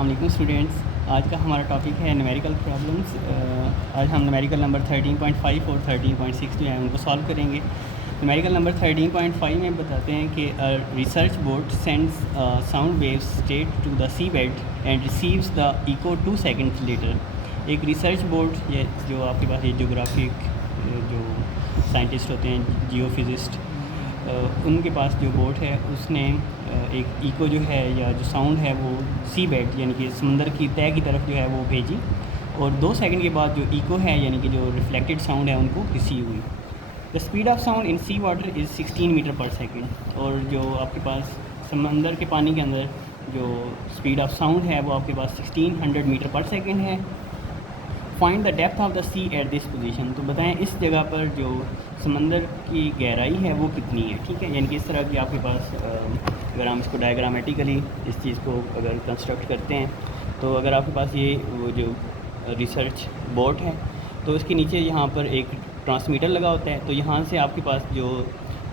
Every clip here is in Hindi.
अस्सलाम स्टूडेंट्स, आज का हमारा टॉपिक है न्यूमेरिकल प्रॉब्लम्स। आज हम न्यूमेरिकल नंबर 13.5 और 13.6 जो है उनको सॉल्व करेंगे। न्यूमेरिकल नंबर 13.5 में बताते हैं कि research boat sends sound waves straight to the seabed and receives the echo 2 seconds later. एक रिसर्च बोट ये जो आपके पास ये जोग्राफिक जो साइंटिस्ट होते हैं, जियोफिजिस्ट, उनके पास जो बोट है उसने एक इको जो है या जो साउंड है वो सी बेड यानी कि समंदर की तह की तरफ जो है वो भेजी और 2 सेकंड के बाद जो इको है यानी कि जो रिफ्लेक्टेड साउंड है उनको रिसीव हुई। The speed of sound in sea water is 16 metre per second. और जो आपके पास समंदर के पानी के अंदर जो स्पीड ऑफ साउंड है वो आपके पास 1600 मीटर पर सेकेंड है। Find the depth of the sea at this position. तो बताएं इस जगह पर जो समंदर की गहराई है वो कितनी है। ठीक है, यानी कि इस तरह की आपके पास अगर हम इसको डायग्रामेटिकली इस चीज़ को अगर कंस्ट्रक्ट करते हैं तो अगर आपके पास ये वो जो रिसर्च बोट है तो इसके नीचे यहाँ पर एक ट्रांसमीटर लगा होता है। तो यहाँ से आपके पास जो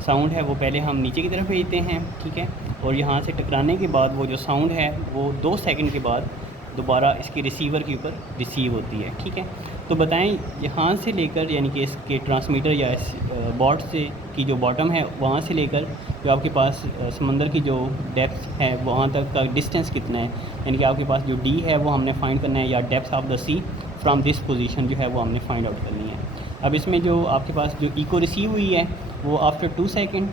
साउंड है वो पहले हम नीचे की तरफ भेजते हैं, ठीक है, और यहाँ से टकराने के बाद वो जो साउंड है वो 2 सेकंड के बाद दोबारा इसके रिसीवर के ऊपर रिसीव होती है। ठीक है, तो बताएं यहाँ से लेकर यानी कि इसके ट्रांसमीटर या इस बोट से की जो बॉटम है वहाँ से लेकर जो आपके पास समंदर की जो डेप्थ है वहाँ तक का डिस्टेंस कितना है, यानी कि आपके पास जो डी है वो हमने फाइंड करना है या depth of the sea from this position जो है वो हमने फाइंड आउट करनी है। अब इसमें जो आपके पास जो इको रिसीव हुई है वो आफ्टर 2 सेकेंड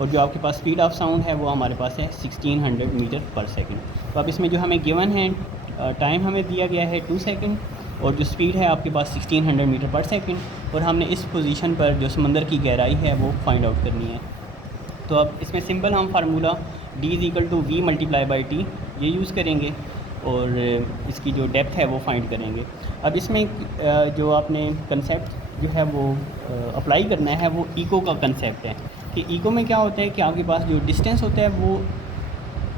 और जो आपके पास स्पीड ऑफ साउंड है वो हमारे पास है 1600 मीटर पर सेकेंड। तो अब इसमें जो हमें गिवन है टाइम हमें दिया गया है 2 सेकेंड और जो स्पीड है आपके पास 1600 मीटर पर सेकेंड और हमने इस पोजीशन पर जो समंदर की गहराई है वो फाइंड आउट करनी है। तो अब इसमें सिंपल हम फार्मूला D = V × T ये यूज़ करेंगे और इसकी जो डेप्थ है वो फाइंड करेंगे। अब इसमें जो आपने कंसेप्ट जो है वो अप्लाई करना है वो इको का कंसेप्ट है कि इको में क्या होता है कि आपके पास जो डिस्टेंस होता है वो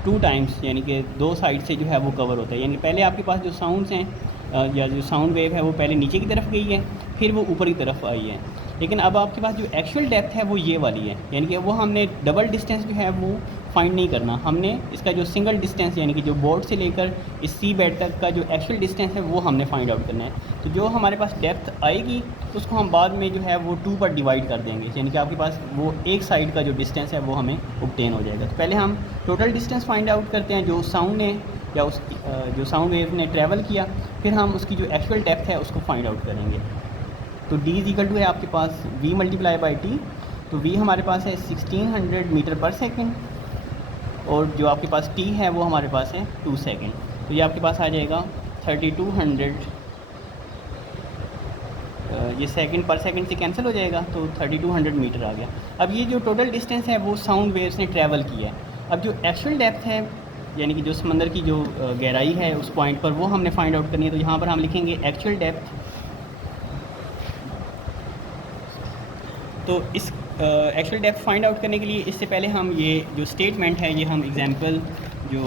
2 टाइम्स यानी कि 2 साइड से जो है वो कवर होता है। यानी पहले आपके पास जो साउंड्स हैं या जो साउंड वेव है वो पहले नीचे की तरफ गई है फिर वो ऊपर की तरफ आई है। लेकिन अब आपके पास जो एक्चुअल डेप्थ है वो ये वाली है, यानी कि वो हमने डबल डिस्टेंस जो है वो फाइंड नहीं करना, हमने इसका जो सिंगल डिस्टेंस यानी कि जो बोर्ड से लेकर इस सी बेड तक का जो एक्चुअल डिस्टेंस है वो हमने फाइंड आउट करना है। तो जो हमारे पास डेप्थ आएगी उसको हम बाद में जो है वो 2 पर डिवाइड कर देंगे, यानी कि आपके पास वो एक साइड का जो डिस्टेंस है वो हमें ऑब्टेन हो जाएगा। तो पहले हम टोटल डिस्टेंस फाइंड आउट करते हैं जो साउंड ने या उस जो साउंड वेव ने ट्रैवल किया, फिर हम उसकी जो एक्चुअल डेप्थ है उसको फाइंड आउट करेंगे। तो D = है आपके पास V × T। तो V हमारे पास है 1600 मीटर पर सेकेंड और जो आपके पास T है वो हमारे पास है 2 सेकेंड। तो ये आपके पास आ जाएगा 3200, ये सेकंड पर सेकंड से कैंसिल हो जाएगा तो 3200 मीटर आ गया। अब ये जो टोटल डिस्टेंस है वो साउंड वेव्स ने ट्रैवल किया है। अब जो एक्चुअल डेप्थ है यानी कि जो समंदर की जो गहराई है उस पॉइंट पर वो हमने फाइंड आउट करनी है। तो यहाँ पर हम लिखेंगे एक्चुअल डेप्थ। तो इस एक्चुअल डेप्थ फाइंड आउट करने के लिए इससे पहले हम ये जो स्टेटमेंट है ये हम एग्जांपल जो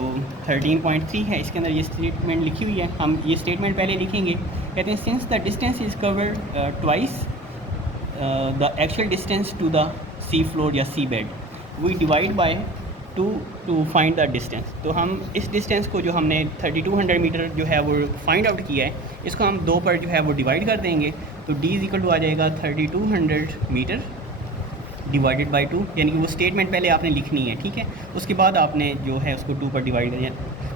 13.3 है इसके अंदर ये स्टेटमेंट लिखी हुई है, हम ये स्टेटमेंट पहले लिखेंगे। कहते हैं since the distance is covered twice the actual distance to the sea floor या sea bed we divide by 2 to find the distance. तो हम इस डिस्टेंस को जो हमने 3200 मीटर जो है वो फाइंड आउट किया है इसको हम 2 पर जो है वो डिवाइड कर देंगे। तो D = आ जाएगा 3200 मीटर डिवाइडेड बाय 2, यानी कि वो स्टेटमेंट पहले आपने लिखनी है, ठीक है, उसके बाद आपने जो है उसको 2 पर डिवाइड करना,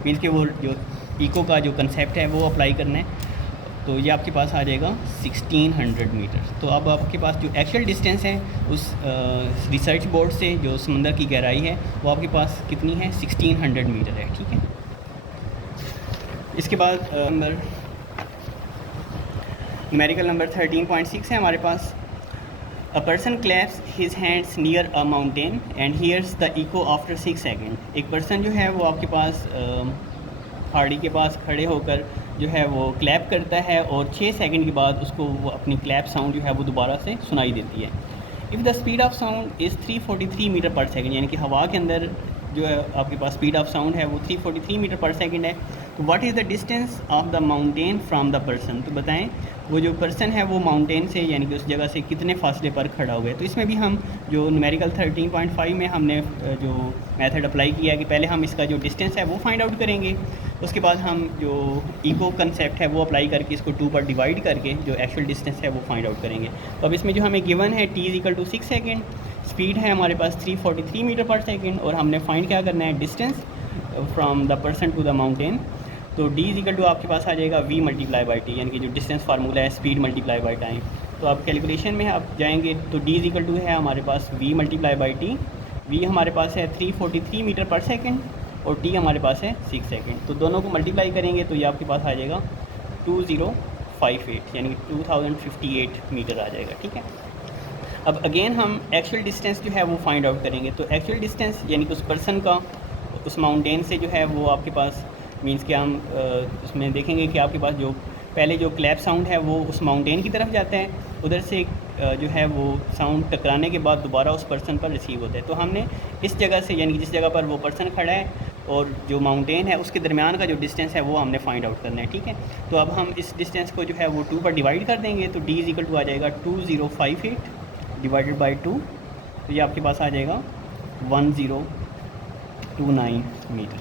मीन्स कि वो जो इको का जो कंसेप्ट है वो अप्लाई करना है। तो ये आपके पास आ जाएगा 1600 मीटर। तो अब आपके पास जो एक्चुअल डिस्टेंस है उस रिसर्च बोर्ड से जो समंदर की गहराई है वो आपके पास कितनी है 1600 मीटर है, ठीक है। इसके बाद न्यूमेरिकल नंबर 13.6 है हमारे पास। A person claps his hands near a mountain and hears the echo after 6 second. एक पर्सन जो है वो आपके पास पहाड़ी के पास खड़े होकर जो है वो क्लैप करता है और 6 सेकंड के बाद उसको वो अपनी क्लैप साउंड जो है वो दोबारा से सुनाई देती है। If the speed of sound is 343 metre per second, यानी कि हवा के अंदर जो है आपके पास स्पीड ऑफ साउंड है वो 343 मीटर पर सेकेंड है। तो what is the distance of the mountain from the person. तो बताएं वो जो पर्सन है वो माउंटेन से यानी कि उस जगह से कितने फासले पर खड़ा हुआ है। तो इसमें भी हम जो न्यूमेरिकल 13.5 में हमने जो मेथड अप्लाई किया है कि पहले हम इसका जो डिस्टेंस है वो फाइंड आउट करेंगे। उसके बाद हम जो इको कंसेप्ट है वो अप्लाई करके इसको 2 पर डिवाइड करके जो एक्चुअल डिस्टेंस है वो फाइंड आउट करेंगे। तो अब इसमें जो हमें गिवन है t equal to 6 second, speed है हमारे पास 343 मीटर पर सेकेंड, और हमने फाइंड क्या करना है, distance from the person to the mountain. तो d इक्वल टू आपके पास आ जाएगा v मल्टीप्लाई बाई टी, यानी कि जो डिस्टेंस फार्मूला है स्पीड मल्टीप्लाई बाई टाइम। तो आप कैलकुलेशन में आप जाएंगे तो d इक्वल टू है हमारे पास v multiply by T. v हमारे पास है 343 मीटर पर सेकेंड और t हमारे पास है 6 सेकेंड। तो दोनों को मल्टीप्लाई करेंगे तो ये आपके पास आ जाएगा 2058 यानी 2058 मीटर आ जाएगा। ठीक है, अब अगेन हम एक्चुअल डिस्टेंस जो है वो फाइंड आउट करेंगे। तो एक्चुअल डिस्टेंस यानी कि उस पर्सन का उस माउंटेन से जो है वो आपके पास मींस कि हम उसमें देखेंगे कि आपके पास जो पहले जो क्लैप साउंड है वो उस माउंटेन की तरफ जाता है, उधर से जो है वो साउंड टकराने के बाद दोबारा उस पर्सन पर रिसीव होता है। तो हमने इस जगह से यानी कि जिस जगह पर वो पर्सन खड़ा है और जो माउंटेन है उसके दरमियान का जो डिस्टेंस है वो हमने फाइंड आउट करना है। ठीक है, तो अब हम इस डिस्टेंस को जो है वो 2 पर डिवाइड कर देंगे। तो d इक्वल टू आ जाएगा 2058 डिवाइडेड बाई 2, तो ये आपके पास आ जाएगा 1029 मीटर।